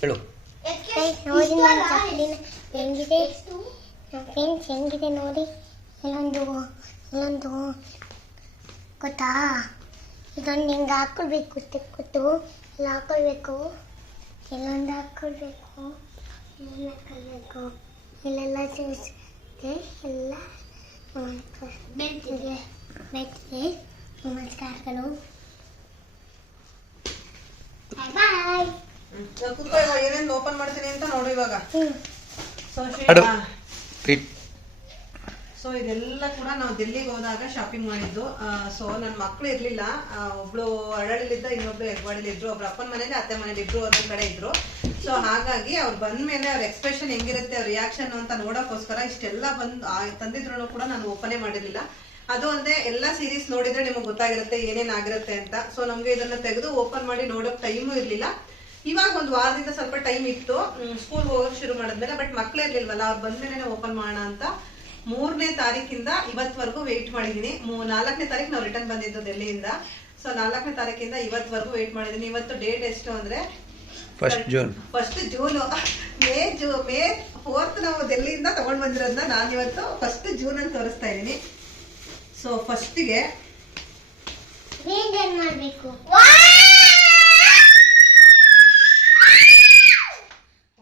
ಹೇಳು. ನೋಡಿ ನನ್ನ ಚಪ್ಪಲಿನ ಹೆಂಗಿದೆ ಫ್ರೆಂಡ್ಸ್, ಹೆಂಗಿದೆ ನೋಡಿ. ಇಲ್ಲೊಂದು ಗೊತ್ತಾ, ಇದೊಂದು ಹಿಂಗೆ ಹಾಕೊಳ್ಬೇಕು, ತೆಕ್ಕೊಟ್ಟು ಎಲ್ಲ ಹಾಕೊಳ್ಬೇಕು, ಇಲ್ಲೊಂದು ಹಾಕೊಳ್ಬೇಕು, ಇಲ್ಲೊಂದು ಹಾಕೊಳ್ಬೇಕು, ಇಲ್ಲೆಲ್ಲ ಸೇರಿಸಿದೆ ಎಲ್ಲ ಬೆಳ್ತಿದೆ. ನಮಸ್ಕಾರಗಳು, ಬಾಯ್. ಏನೇನು ಓಪನ್ ಮಾಡ್ತೀನಿ ಅಂತ ನೋಡು ಇವಾಗ. ಸೊ ಇದೆಲ್ಲ ಕೂಡ ನಾವು ಡೆಲ್ಲಿಗೆ ಹೋದಾಗ ಶಾಪಿಂಗ್ ಮಾಡಿದ್ದು. ಸೊ ನನ್ನ ಮಕ್ಳು ಇರ್ಲಿಲ್ಲ, ಒಬ್ಳು ಅರಳಿಲಿದ್ದ, ಇನ್ನೊಬ್ಳು ಹೆಗ್ವಾಡಿಲಿ ಇದ್ರು, ಒಬ್ರು ಅಪ್ಪನ ಮನೇಲಿ ಅತ್ತೆ ಮನೇಲಿ ಇಬ್ರು ಒಂದೊಂದ್ ಕಡೆ ಇದ್ರು. ಸೊ ಹಾಗಾಗಿ ಅವ್ರು ಬಂದ್ಮೇಲೆ ಅವ್ರ ಎಕ್ಸ್ಪ್ರೆಷನ್ ಹೆಂಗಿರುತ್ತೆ, ಅವ್ರ ರಿಯಾಕ್ಷನ್ ಅಂತ ನೋಡೋಕ್ಕೋಸ್ಕರ ಇಷ್ಟೆಲ್ಲ ತಂದಿದ್ರು ಕೂಡ ನಾನು ಓಪನೇ ಮಾಡಿರ್ಲಿಲ್ಲ. ಅದು ಒಂದೇ ಎಲ್ಲ ಸೀರೀಸ್ ನೋಡಿದ್ರೆ ನಿಮಗೆ ಗೊತ್ತಾಗಿರುತ್ತೆ ಏನೇನಾಗಿರುತ್ತೆ ಅಂತ. ಸೊ ನಮ್ಗೆ ಇದನ್ನ ತೆಗೆದು ಓಪನ್ ಮಾಡಿ ನೋಡೋಕ್ ಟೈಮು ಇರ್ಲಿಲ್ಲ. ಇವಾಗ ಒಂದು ವಾರದಿಂದ ಸ್ವಲ್ಪ ಟೈಮ್ ಇತ್ತು, ಸ್ಕೂಲ್ ಹೋಗಕ್ ಶುರು ಮಾಡಿದ್ಮೇಲೆ. ಬಟ್ ಮಕ್ಳು ಇರ್ಲಿಲ್ವಲ್ಲ, ಅವ್ರು ಬಂದ್ಮೇಲೆ ಓಪನ್ ಮಾಡೋಣ ಅಂತ 3ನೇ ತಾರೀಕಿಂದ ಇವತ್ವರೆಗೂ ವೇಟ್ ಮಾಡಿದೀನಿ. 4ನೇ ತಾರೀಕು ನಾವು ರಿಟರ್ನ್ ಬಂದಿದ್ದು ಡೆಲ್ಲಿಯಿಂದ. ಸೊ 4ನೇ ತಾರೀಕಿಂದ ಇವತ್ವರೆಗೂ ವೇಟ್ ಮಾಡಿದೀನಿ. ಇವತ್ತು ಡೇಟ್ ಎಷ್ಟು ಅಂದ್ರೆ ಫಸ್ಟ್ ಜೂನ್. ಮೇ 4th ನಾವು ಡೆಲ್ಲಿಯಿಂದ ತಗೊಂಡ್ ಬಂದಿರೋದನ್ನ ನಾನು ಇವತ್ತು ಫಸ್ಟ್ ಜೂನ್ ಅಂತ ತೋರಿಸ್ತಾ ಇದೀನಿ. ಸೊ ಫಸ್ಟಿಗೆ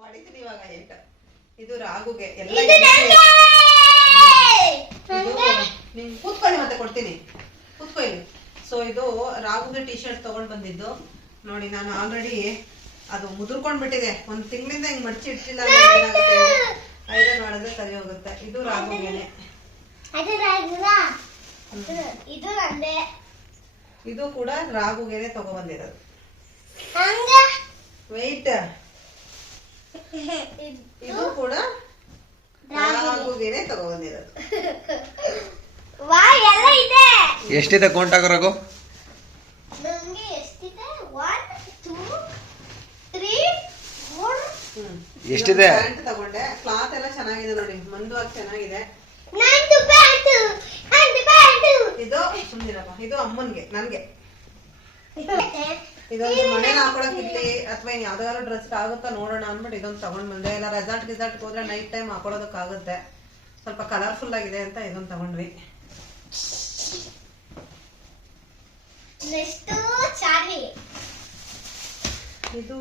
ಹೊಡಿತೀನಿ ಇವಾಗ. ಇದು ರಾಗುಗೆ ಎಲ್ಲ ನಿಂಗೆ ಕೂತ್ಕೊಳ್ಳಿ, ಮತ್ತೆ ಕೊಡ್ತೀನಿ, ಕೂತ್ಕೊಳ್ಳಿ. ಸೊ ಇದು ರಾಗುಗೆ ಟಿ ಶರ್ಟ್ ತಗೊಂಡ್ ಬಂದಿದ್ದು ನೋಡಿ. ನಾನು ಆಲ್ರೆಡಿ ಅದು ಮುದುರ್ಕೊಂಡ್ಬಿಟ್ಟಿದೆ, 1 ತಿಂಗಳಿಂದ ಹಿಂಗ್ ಮಡ್ಚಿ ಇಟ್ಟಿಲ್ಲ, ಐರನ್ ಮಾಡಿದ್ರೆ ಸರಿ ಹೋಗುತ್ತೆ. ಇದು ರಾಗುಗೆನೆ, ಇದು ಕೂಡ ರಾಗುಗೆನೆ ತಗೊಬಂದಿರೋದು. ವೆಯ್ಟ್, ಇದು ಕೂಡ ರಾಗುಗೆನೆ ತಗೊಬಂದಿರೋದು. ಎಷ್ಟಿದೆ ಕೌಂಟ್ ಆಗೋ ರಾಗು? ಎಷ್ಟಿದೆ? ಪ್ಯಾಂಟ್ ತಗೊಂಡೆ, ಕ್ಲಾತ್ ಎಲ್ಲ ಚೆನ್ನಾಗಿದೆ ನೋಡಿ, ಮಂದು ಅದು ಚೆನ್ನಾಗಿದೆ. ಇದು ಸುಮ್ನಿರಪ್ಪ, ಇದು ಅಮ್ಮನ್ಗೆ, ನನ್ಗೆ ಇದೊಂದು ಮನೇಲಿ ಹಾಕೊಳಕ್ ಇರ್ಲಿ ಅಥವಾ ಇನ್ ಯಾವ್ದಾದ್ರು ಡ್ರೆಸ್ ಆಗುತ್ತಾ ನೋಡೋಣ ಅಂದ್ಬಿಟ್ಟು ಇದೊಂದು ತಗೊಂಡ್ ಬಂದೆ. ಎಲ್ಲ ರೆಸಾರ್ಟ್ ಹೋದ್ರೆ ನೈಟ್ ಟೈಮ್ ಹಾಕೊಳ್ಳೋದಕ್ಕಾಗುತ್ತೆ, ಸ್ವಲ್ಪ ಕಲರ್ಫುಲ್ ಆಗಿದೆ ಅಂತ ಇದೊಂದು ತಗೊಂಡ್ವಿ. ಇದು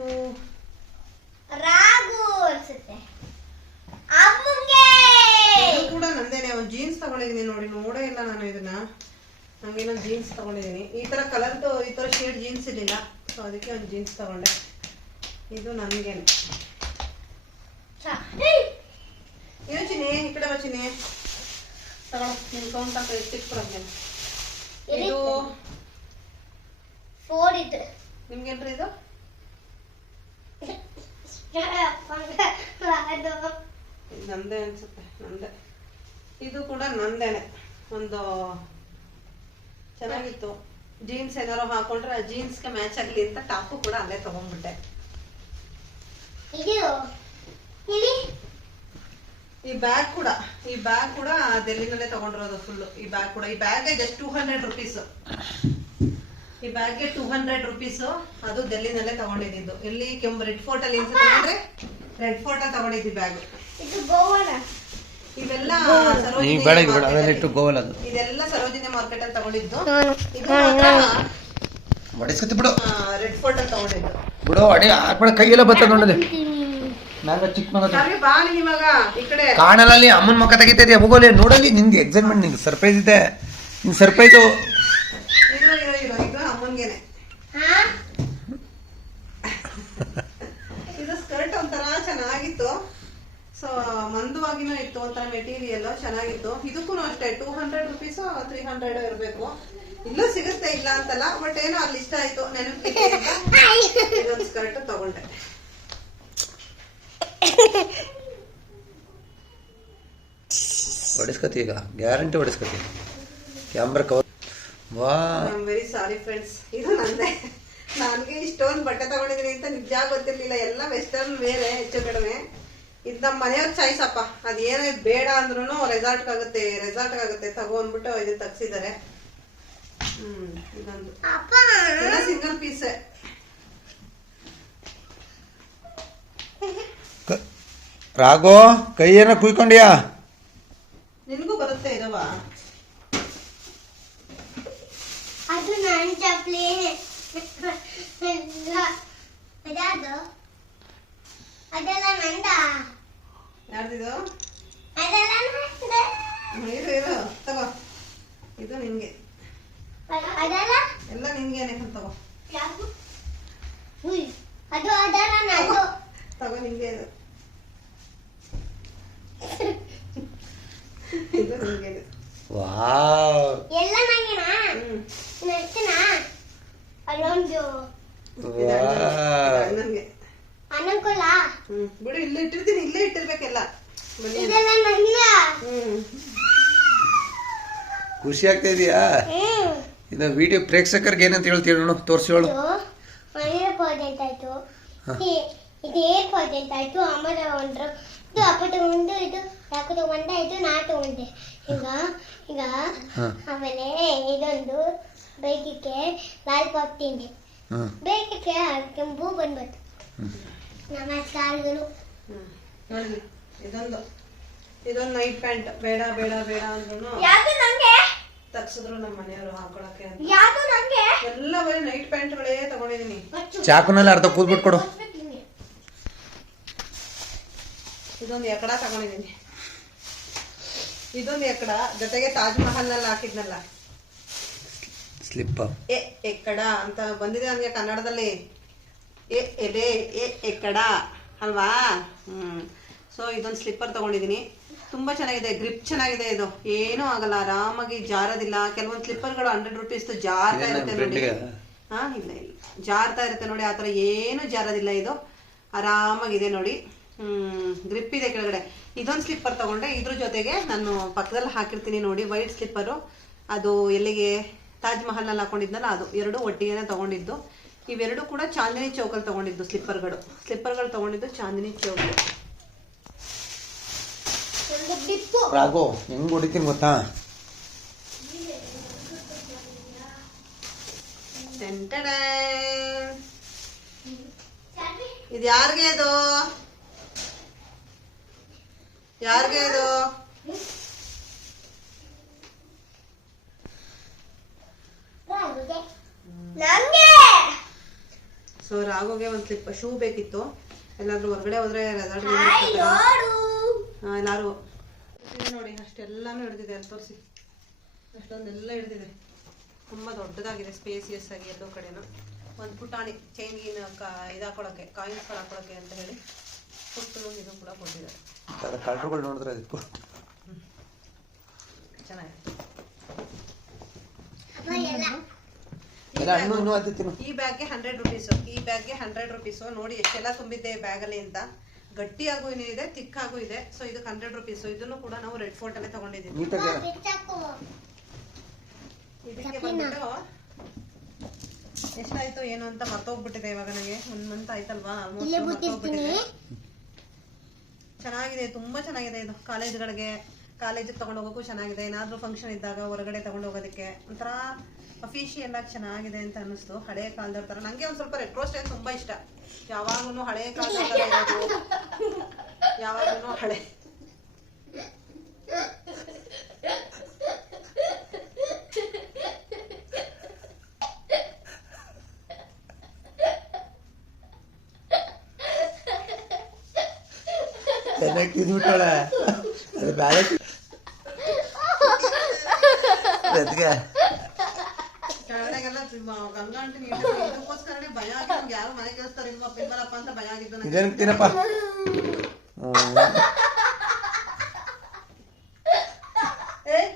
ಕೂಡ ನಂದೇನೆ. ಒಂದು ಜೀನ್ಸ್ ತಗೊಂಡಿದೀನಿ ನೋಡಿ, ನೋಡೇ ಇಲ್ಲ ನಾನು ಇದನ್ನ. ನಂಗೇನೋ ಜೀನ್ಸ್ ತಗೊಂಡಿದೀನಿ, ಈ ತರ ಕಲರ್ದು, ಈ ತರ ಶೇಡ್ ಜೀನ್ಸ್ ಇರಲಿಲ್ಲ. ಸೊ ಅದಕ್ಕೆ ಒಂದು ಜೀನ್ಸ್ ತಗೊಂಡೆ. ಇದು ನನ್ಗೇನೆ. ಏನು ಚಿನ್ನಿ, ಈ ಕಡೆ ಬಾ ಚಿನ್ನಿ, ತಗೊಳ, ನಿನ್ ಕೌಂಟ್ ಹಾಕಿ ಎತ್ತಿಟ್ಕೊಳಂಗೇನೆ. ಇದು 4 ಇದೆ ನಿಮ್ಗೇನ್ರಿ ಇದು? ನಂದೇ ಅನ್ಸುತ್ತೆ, ನಂದೇ. ಇದು ಕೂಡ ನಂದೇನೆ. ಒಂದು ಚೆನ್ನಾಗಿತ್ತು, ಜೀನ್ಸ್ ಏನಾರು ಹಾಕೊಂಡ್ರೆ ಆ ಜೀನ್ಸ್ಗೆ ಮ್ಯಾಚ್ ಆಗ್ಲಿ ಅಂತ ಟಾಪು ಕೂಡ ಅಲ್ಲೇ ತಗೊಂಡ್ಬಿಟ್ಟೆ. ಈ ಬ್ಯಾಗ್ ಕೂಡ ಡೆಲ್ಲಿನಲ್ಲೇ ತಗೊಂಡಿರೋದು ಫುಲ್. ಈ ಬ್ಯಾಗ್ ಜಸ್ಟ್ 200 ರೂಪೀಸ್. ಈ ಬ್ಯಾಗ್ಗೆ 200 ರೂಪೀಸ್. ಅದು ಡೆಲ್ಲಿನಲ್ಲೇ ತಗೊಂಡಿದ್ದು. ಇಲ್ಲಿ ರೆಡ್ ಫೋರ್ಟ್ ಅಲ್ಲಿ ತಗೊಂಡ್ರೆ ರೆಡ್ ಫೋರ್ಟ್ ಅಲ್ಲಿ ತಗೊಂಡಿದ್ದಿ ಬ್ಯಾಗ್. ಇವೆಲ್ಲ ಇದೆಲ್ಲ ಸರೋಜಿನಿ ಮಾರ್ಕೆಟ್ ಅಲ್ಲಿ ತಗೊಂಡಿದ್ದು. ರೆಡ್ ಫೋರ್ಟ್ ಅಲ್ಲಿ ತಗೊಂಡಿದ್ದು ಬಿಡು. ಅಡಿ ಹಾಕ್ಬೇಡ, ಕೈಯೆಲ್ಲ ಬರ್ತದೆ ನೋಡಲಿ. ಚಿಕ್ಕ ಮಗ ಬಾ ಇವಾಗ ಈ ಕಡೆ ಕಾಣಲ್ಲಿ ಅಮ್ಮನ ಮಕ್ಕ ತೆಗಿತಾ ಹೋಗೋಲಿ ನೋಡಲಿ. ನಿನ್ಗೆ ಎಕ್ಸೈಟ್ಮೆಂಟ್, ನಿನ್ಗೆ ಸರ್ಪ್ರೈಸ್ ಇದೆ. ನಿನ್ ಸರ್ಪ್ರೈಸು ಇದು ಅಮ್ಮನ್ಗೆನೆ. ಇದು ಸ್ಕರ್ಟ್ ಒಂಥರ ಚೆನ್ನಾಗಿತ್ತು. ಸೊ ಮಂದವಾಗಿನೂ ಇತ್ತು, ಒಂಥರ ಮೆಟೀರಿಯಲ್ ಚೆನ್ನಾಗಿತ್ತು. ಇದಕ್ಕೂ ಅಷ್ಟೇ 200 ರೂಪೀಸ್ 300 ಇರಬೇಕು. ಇಲ್ಲೂ ಸಿಗುತ್ತೆ, ಇಲ್ಲ ಅಂತಲ್ಲ. ಬಟ್ ಏನೋ ಅಲ್ಲಿ ಇಷ್ಟ ಆಯ್ತು, ನೆನಪಿಗೆ ಇದೊಂದು ಸ್ಕರ್ಟ್ ತಗೊಂಡೆ. ಹೊಡಿಸ್ಕತಿ, ಈಗ ಗ್ಯಾರಂಟಿ ಹೊಡಿಸ್ಕತಿ. Camera cover. ವಾ, ವೆರಿ ಸಾರಿ ಫ್ರೆಂಡ್ಸ್, ಇದು ನಂದೇ. ನನ್ಗೆ ಇಷ್ಟೊಂದು ಬಟ್ಟೆ ತಗೊಂಡಿದ್ದೀನಿ ಅಂತ ನಿಜ ಗೊತ್ತಿರ್ಲಿಲ್ಲ. ಎಲ್ಲ ವೆಸ್ಟರ್ನ್ ಬೇರೆ ಹೆಚ್ಚು ಕಡಿಮೆ. ಇದು ನಮ್ಮ ಮನೆಯವ್ರ ಚಾಯ್ಸ್ ಅಪ್ಪ. ಅದೇನೋ ಇದು ಬೇಡ ಅಂದ್ರೂ ರೆಸಾರ್ಟ್ ಆಗುತ್ತೆ ತಗೋ ಅಂದ್ಬಿಟ್ಟು ಇದು ತಗ್ಸಿದ್ದಾರೆ. ಇದೊಂದು ಸಿಂಗಲ್ ಪೀಸ್. ರಾಘೋ ಕೈ ಏನೋ ಕುಯ್ಕೊಂಡಿಯಾ? ನಿನಗೂ ಬರುತ್ತೆ ಇರವ? ಅದು ನನ್ನ ಚಪ್ಪಲಿ. ಅದೆಲ್ಲ ನಂದ. ಯಾರ್ದಿದು? ಅದೆಲ್ಲ ನಂದ. ಇರು ತಗೋ, ಇದು ನಿನ್ಗೆ. ಅದೆಲ್ಲ ಎಲ್ಲ ನಿನ್ಗೇನೆ ತಗೋ. ಯಾವುದು? ಅದು ಅದೆಲ್ಲ ನಂದು. ತಗೋ ನಿನ್ಗೆ ಇದು. ಇದು ನಿನ್ಗೆ ಇದು. ವಾವ್ ಎಲ್ಲ ನಂಗೆನಾ? ನೆಡ್ತೀನಾ? ಅಲ್ಲೊಂದು ನನಗೆ ಅನುಕೂಲ. ಬಿಡು, ಇಲ್ಲೇ ಇಟ್ಟಿರ್ತೀನಿ, ಇಲ್ಲೇ ಇಟ್ಟಿರ್ಬೇಕೆಲ್ಲ. ಇದೆಲ್ಲ ನನ್ನ. ಖುಷಿ ಆಗ್ತಾ ಇದೆಯಾ? ಇದು ವಿಡಿಯೋ ಪ್ರೇಕ್ಷಕರಿಗೆ ಏನಂತ ಹೇಳ್ತೀವಿ ನೋಡು, ತೋರಿಸಿ ಹೇಳು. ಮನೆಯ ಪಾಯಿಂಟ್ ಆಯ್ತು, ಇದು ಏರ್ ಪಾಯಿಂಟ್ ಆಯ್ತು. ಆಮೇಲೆ ಒಂದ್ರು ಇದು ಅಪ್ಪ ತಗೊಂಡು, ಇದು ಯಾಕೆ ತಗೊಂಡೆ, ಇದು ನಾ ತಗೊಂಡೆ. ಈಗ ಈಗ ಆಮೇಲೆ ಇದೊಂದು ಬೇಕಿಗೆ ಲಾಲಿಪಾಪ್ ತಿಂದೆ. ಬೇಕಿಗೆ ಕೆಂಪು ಬಂದ್ಬಿಟ್ಟು ನಮಸ್ಕಾರಗಳು. ನೋಡಿ, ಇದೊಂದು ನೈಟ್ ಪ್ಯಾಂಟ್. ಬೇಡ ಬೇಡ ಬೇಡ ಅಂದ್ರೂ ಯಾವುದು ನಂಗೆ ತಗ್ಸಿದ್ರು ನಮ್ಮ ಮನೆಯವರು ಹಾಕೊಳಕ್ಕೆ ಅಂತ. ಯಾವುದು ನಂಗೆ ಎಲ್ಲ ಬರೀ ನೈಟ್ ಪ್ಯಾಂಟ್ಗಳೇ ತಗೊಂಡಿದೀನಿ. ಚಾಕುನಲ್ಲಿ ಅರ್ಧ ಕೂದ್ಬಿಟ್ಟು ಕೊಡು. ಇದೊಂದು ಎಕಡ ತಗೊಂಡಿದೀನಿ. ಇದೊಂದು ಎಕಡ ಜೊತೆಗೆ ತಾಜ್ ಮಹಲ್ ನಲ್ಲಿ ಹಾಕಿದ್ನಲ್ಲ, ಸ್ಲಿಪ್ ಎಕ್ಕಡ ಅಂತ ಬಂದಿದೆ ನನಗೆ ಕನ್ನಡದಲ್ಲಿ. ಎದೆ ಎಕ್ಕಡ ಅಲ್ವಾ? ಸೊ ಇದೊಂದು ಸ್ಲಿಪ್ಪರ್ ತಗೊಂಡಿದೀನಿ. ತುಂಬಾ ಚೆನ್ನಾಗಿದೆ, ಗ್ರಿಪ್ ಚೆನ್ನಾಗಿದೆ. ಇದು ಏನೂ ಆಗಲ್ಲ, ಆರಾಮಾಗಿ ಜಾರೋದಿಲ್ಲ. ಕೆಲವೊಂದು ಸ್ಲಿಪ್ಪರ್ಗಳು 100 ರೂಪೀಸ್ ಜಾರ್ತಾ ಇರುತ್ತೆ ನೋಡಿ. ಇಲ್ಲ ಇಲ್ಲ, ಜಾರ್ತಾ ಇರುತ್ತೆ ನೋಡಿ, ಆತರ ಏನು ಜಾರೋದಿಲ್ಲ. ಇದು ಆರಾಮಾಗಿದೆ ನೋಡಿ. ಗ್ರಿಪ್ ಇದೆ ಕೆಳಗಡೆ. ಇದೊಂದು ಸ್ಲಿಪ್ಪರ್ ತಗೊಂಡೆ. ಇದ್ರ ಜೊತೆಗೆ ನಾನು ಪಕ್ಕದಲ್ಲಿ ಹಾಕಿರ್ತೀನಿ ನೋಡಿ, ವೈಟ್ ಸ್ಲಿಪ್ಪರು. ಅದು ಎಲ್ಲಿಗೆ ತಾಜ್ ಮಹಲ್ ನಲ್ಲಿ ಹಾಕೊಂಡಿದ್ನಲ್ಲ, ಅದು ಎರಡು ಒಟ್ಟಿಗೆನೆ ತಗೊಂಡಿದ್ದು. ಇವೆರಡು ಕೂಡ ಚಾಂದಿನಿ ಚೌಕಲ್ಲಿ ತಗೊಂಡಿದ್ದು ಸ್ಲಿಪ್ಪರ್ಗಳು ತಗೊಂಡಿದ್ದು ಚಾಂದಿನಿ ಚೌಕ್. ರಾಘು ಹೆಂಗ್ ಹೊಡಿತೀನಿ ಗೊತ್ತಾ? ಇದು ಯಾರಿಗೆ? ಇದು ಯಾರಿಗೆ? ಇದು ಸೊ ರಾಘುಗೆ ಒಂದು ಸ್ಲಿಪ್ ಶೂ ಬೇಕಿತ್ತು. ಎಲ್ಲಾದ್ರೂ ಹೊರಗಡೆ ಹೋದ್ರೆ ಎಲ್ಲಾರು ನೋಡಿ, ಅಷ್ಟೆಲ್ಲಾನು ಹಿಡ್ದಿದೆ ಅಂತ ತೋರಿಸಿ. ಅಷ್ಟೊಂದೆಲ್ಲ ಹಿಡ್ದಿದೆ, ತುಂಬಾ ದೊಡ್ಡದಾಗಿದೆ, ಸ್ಪೇಸಿಯಸ್ ಆಗಿ. ಎಲ್ಲೋ ಕಡೆನ ಒಂದು ಪುಟಾಣಿ ಚೈನ್ ಗೀನ್ ಇದು ಹಾಕೊಳಕ್ಕೆ, ಕಾಯಿನ್ಸ್ ಹಾಕೊಳಕ್ಕೆ ಅಂತ ಹೇಳಿ ಪುಟ್ಟು ಇದು ಕೂಡ ಕೊಟ್ಟಿದ್ದಾರೆ. ಕಲ್ಟ್ರುಗಳು ನೋಡಿದ್ರೆ ಅದಕ್ಕೂ ಚೆನ್ನಾಗಿದೆ. ಈ ಬ್ಯಾಗ್ಗೆ 100 ರೂಪೀಸ್. ಈ ಬ್ಯಾಗ್ಗೆ 100 ರೂಪೀಸ್. ನೋಡಿ ಎಷ್ಟೆಲ್ಲ ತುಂಬಿದ್ದೆ ಬ್ಯಾಗ್ ಅಲ್ಲಿ ಅಂತ. ಗಟ್ಟಿಯಾಗೂ ಇದೆ, ತಿಕ್ಕಾಗೂ ಇದೆ. ಸೊ ಇದಕ್ಕೆ 100 ರೂಪೀಸ್. ಇದನ್ನು ಕೂಡ ನಾವು ರೆಡ್ ಫೋರ್ಟ್ ಅಲ್ಲೇ ತಗೊಂಡಿದ್ದೀವಿ. ಇದಕ್ಕೆ ಬಂದ್ಬಿಟ್ಟು ಎಷ್ಟಾಯ್ತು ಏನು ಅಂತ ಮರ್ತೋಗ್ಬಿಟ್ಟಿದೆ ಇವಾಗ ನನಗೆ. 1 ಮಂತ್ ಆಯ್ತಲ್ವಾ, ಆಲ್ಮೋಸ್ಟ್ ಮರ್ತೋಗ್ಬಿಟ್ಟಿದೆ. ಚೆನ್ನಾಗಿದೆ, ತುಂಬಾ ಚೆನ್ನಾಗಿದೆ. ಇದು ಕಾಲೇಜಿಗೆ ತಗೊಂಡು ಹೋಗೋಕ್ಕೂ ಚೆನ್ನಾಗಿದೆ. ಏನಾದ್ರೂ ಫಂಕ್ಷನ್ ಇದ್ದಾಗ ಹೊರಗಡೆ ತಗೊಂಡು ಹೋಗೋದಕ್ಕೆ ಒಂಥರ ಅಫಿಷಿಯಲ್ ಆಗಿ ಚೆನ್ನಾಗಿದೆ ಅಂತ ಅನ್ನಿಸ್ತು. ಹಳೆ ಕಾಲದವ್ರ ತರ. ನಂಗೆ ಒಂದ್ ಸ್ವಲ್ಪ ರೆಟ್ರೋ ಸ್ಟೈಲ್ ತುಂಬಾ ಇಷ್ಟ. ಯಾವಾಗಲೂ ಹಳೆ ಕಾಲದ ತರ ಇರೋದು, ಯಾವಾಗಲೂ ಹಳೆ. ಕೆಳಗಡೆಗೆಲ್ಲ ಗಂಗಾ ಅಂಟಿನಿ ಇದಕ್ಕೋಸ್ಕರನೇ ಭಯ ಆಗಿ ನಮ್ಗೆ ಯಾರು ಮನೆ ಕೆಲಸ್ತಾರೆ ಇಲ್ವಲ್ಲಪ್ಪ ಅಂತ ಭಯ ಆಗಿದ್ದು.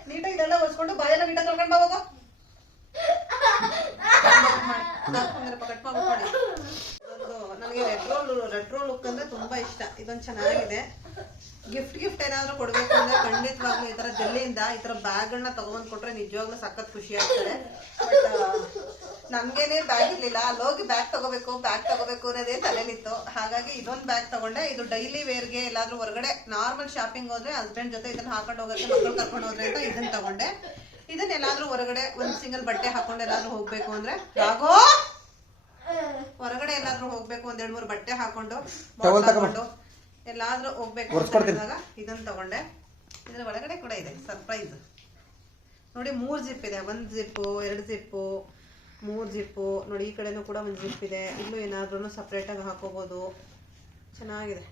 ನೀಟಾಗಿ ಇದೆಲ್ಲ ಒರ್ಸ್ಕೊಂಡು ಬಾಯೆಲ್ಲ ನೀಟಾಗಿ ತೊಳ್ಕೊಂಡ್ ಬಾ ಹೋಗೋ. ನನಗೆ ರೆಟ್ರೋ ಲುಕ್ ಅಂದ್ರೆ ತುಂಬಾ ಇಷ್ಟ. ಇದೊಂದು ಚೆನ್ನಾಗಿದೆ. ಗಿಫ್ಟ್ ಏನಾದ್ರು ಕೊಡ್ಬೇಕು ಅಂದ್ರೆ ಖಂಡಿತವಾಗ್ಲೂ ಈ ತರ ಡೆಲ್ಲಿಯಿಂದ ಈ ತರ ಬ್ಯಾಗ್ ಗಳನ್ನ ತಗೊಂಡ್ ಕೊಟ್ರೆ ನಿಜವಾಗ್ಲೂ ಸಖತ್ ಖುಷಿ ಆಗ್ತಾರೆ. ಬಟ್ ನಮ್ಗೇನೆ ಬ್ಯಾಗ್ ಇರ್ಲಿಲ್ಲ. ಅಲ್ಲೋಗಿ ಬ್ಯಾಗ್ ತಗೋಬೇಕು ಅನ್ನೋದೇ ತಲೆನಿತ್ತು. ಹಾಗಾಗಿ ಇದೊಂದು ಬ್ಯಾಗ್ ತಗೊಂಡೆ. ಇದು ಡೈಲಿ ವೇರ್ಗೆ ಎಲ್ಲಾದ್ರೂ ಹೊರಗಡೆ ನಾರ್ಮಲ್ ಶಾಪಿಂಗ್ ಹೋದ್ರೆ ಹಸ್ಬೆಂಡ್ ಜೊತೆ ಇದನ್ನ ಹಾಕೊಂಡು ಹೋಗೋಕೆ, ಮಕ್ಕಳು ಕರ್ಕೊಂಡು ಹೋದ್ರೆ ಅಂತ ಇದನ್ನ ತಗೊಂಡೆ. ಇದನ್ನ ಎಲ್ಲಾದ್ರೂ ಹೊರಗಡೆ ಒಂದ್ ಸಿಂಗಲ್ ಬಟ್ಟೆ ಹಾಕೊಂಡು ಎಲ್ಲಾದ್ರೂ ಹೋಗ್ಬೇಕು ಅಂದ್ರೆ ಹೊರಗಡೆ ಎಲ್ಲಾದ್ರೂ ಹೋಗ್ಬೇಕು, 1-2-3 ಬಟ್ಟೆ ಹಾಕೊಂಡು ಎಲ್ಲಾದ್ರೂ ಹೋಗ್ಬೇಕು ಅಂತ ಹೇಳಿದಾಗ ಇದನ್ನ ತಗೊಂಡೆ. ಇದ್ರ ಒಳಗಡೆ ಕೂಡ ಇದೆ ಸರ್ಪ್ರೈಸ್ ನೋಡಿ. 3 ಜಿಪ್ ಇದೆ, 1 ಜಿಪ್ಪು, 2 ಜಿಪ್ಪು, 3 ಜಿಪ್ಪು ನೋಡಿ. ಈ ಕಡೆನೂ ಕೂಡ 1 ಜಿಪ್ ಇದೆ. ಇಲ್ಲೂ ಏನಾದ್ರೂ ಸಪ್ರೇಟ್ ಆಗಿ ಹಾಕೋಬಹುದು. ಚೆನ್ನಾಗಿದೆ.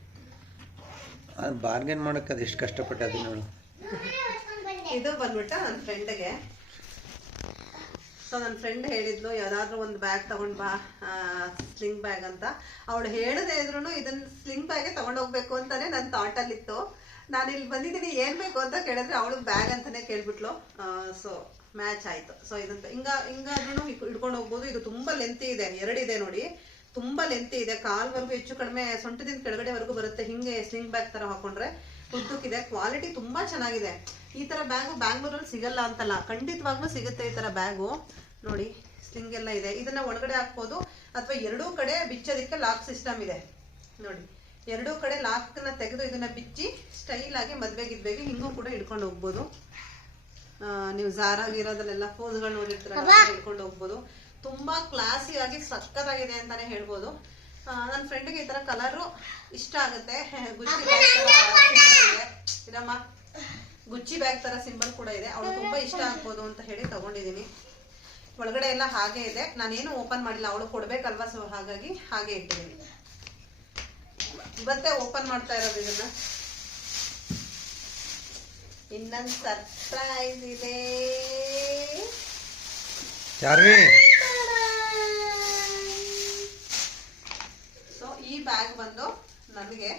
ಬಾರ್ಗೇನ್ ಮಾಡಕ್ಕೆ ಅದು ಎಷ್ಟು ಕಷ್ಟಪಟ್ಟೆ ಅದನ್ನ. ಇದು ಬಂದ್ಬಿಟ್ಟು ನನ್ನ ಫ್ರೆಂಡ್ಗೆ. ಸೊ ನನ್ನ ಫ್ರೆಂಡ್ ಹೇಳಿದ್ಲು ಯಾವ್ದಾದ್ರು ಒಂದು ಬ್ಯಾಗ್ ತಗೊಂಡ್ ಬಾ, ಸ್ಲಿಂಗ್ ಬ್ಯಾಗ್ ಅಂತ. ಅವಳು ಹೇಳದೇ ಇದ್ರು ಇದನ್ನ ಸ್ಲಿಂಗ್ ಬ್ಯಾಗೆ ತಗೊಂಡೋಗ್ಬೇಕು ಅಂತಾನೆ ನನ್ನ ಥಾಟ್ ಅಲ್ಲಿ ಇತ್ತು. ನಾನು ಇಲ್ಲಿ ಬಂದಿದ್ದೀನಿ ಏನ್ ಬೇಕು ಅಂತ ಕೇಳಿದ್ರೆ ಅವಳು ಬ್ಯಾಗ್ ಅಂತಾನೆ ಕೇಳ್ಬಿಟ್ಲು. ಸೊ ಮ್ಯಾಚ್ ಆಯ್ತು. ಸೊ ಇದಂತ ಹಿಂಗಾದ್ರೂ ಹಿಡ್ಕೊಂಡು ಹೋಗ್ಬೋದು. ಇದು ತುಂಬಾ ಲೆಂತಿ ಇದೆ, 2 ಇದೆ ನೋಡಿ. ತುಂಬಾ ಲೆಂತಿ ಇದೆ, ಕಾಲ್ವರೆಗೂ ಹೆಚ್ಚು ಕಡಿಮೆ ಸೊಂಟದಿಂದ ಕೆಳಗಡೆವರೆಗೂ ಬರುತ್ತೆ. ಹಿಂಗೆ ಸ್ಲಿಂಗ್ ಬ್ಯಾಗ್ ತರ ಹಾಕೊಂಡ್ರೆ ಉದ್ದಕ್ಕಿದೆ. ಕ್ವಾಲಿಟಿ ತುಂಬಾ ಚೆನ್ನಾಗಿದೆ. ಈ ತರ ಬ್ಯಾಗು ಬ್ಯಾಂಗ್ಳೂರಲ್ಲಿ ಸಿಗಲ್ಲ ಅಂತಲ್ಲ, ಖಂಡಿತವಾಗ್ಲೂ ಸಿಗುತ್ತೆ ಈ ತರ ಬ್ಯಾಗು ನೋಡಿ. ಸ್ಲಿಂಗ್ ಎಲ್ಲ ಇದೆ. ಇದನ್ನ ಒಳಗಡೆ ಹಾಕ್ಬೋದು ಅಥವಾ 2 ಕಡೆ ಬಿಚ್ಚೋದಕ್ಕೆ ಲಾಕ್ ಸಿಸ್ಟಮ್ ಇದೆ ನೋಡಿ. 2 ಕಡೆ ಲಾಕ್ ನ ತೆಗೆದು ಇದನ್ನ ಬಿಚ್ಚಿ ಸ್ಟೈಲ್ ಆಗಿ ಮದ್ವೆಗಿದ್ವೆಗೆ ಹಿಂಗೂ ಕೂಡ ಹಿಡ್ಕೊಂಡು ಹೋಗ್ಬೋದು. ನೀವು ಝಾರಾ ಗೀರೋದಲ್ಲೆಲ್ಲ ಫೋಸ್ಗಳು ನೋಡಿರ್ತೀರಲ್ಲ, ಹಿಡ್ಕೊಂಡು ಹೋಗ್ಬೋದು. ತುಂಬಾ ಕ್ಲಾಸಿ ಆಗಿ ಸಕ್ಕತ್ತಾಗಿದೆ ಅಂತಾನೆ ಹೇಳ್ಬೋದು. ನನ್ನ ಫ್ರೆಂಡ್ಗೆ ಈ ತರ ಕಲರು ಇಷ್ಟ ಆಗುತ್ತೆ. ಗುಚ್ಚಿ ಬ್ಯಾಗ್ ತರ ಇದಮ್ಮ, ಗುಚ್ಚಿ ಬ್ಯಾಗ್ ತರ ಸಿಂಬಲ್ ಕೂಡ ಇದೆ. ಅವಳು ತುಂಬಾ ಇಷ್ಟ ಆಗ್ಬೋದು ಅಂತ ಹೇಳಿ ತಗೊಂಡಿದೀನಿ. ಒಳಗಡೆ ಎಲ್ಲ ಹಾಗೆ ಇದೆ, ನಾನೇನು ಓಪನ್ ಮಾಡಿಲ್ಲ, ಅವಳು ಕೊಡ್ಬೇಕಲ್ವಾ, ಸೊ ಹಾಗಾಗಿ ಹಾಗೆ ಇಟ್ಟಿದ್ದೀನಿ. ಇವತ್ತೇ ಓಪನ್ ಮಾಡ್ತಾ ಇರೋದು ಇದನ್ನ. ಇನ್ನೊಂದು ಸರ್ಪ್ರೈಸ್ ಇದೆ. ಸೊ ಈ ಬ್ಯಾಗ್ ಬಂದು ನನಗೆ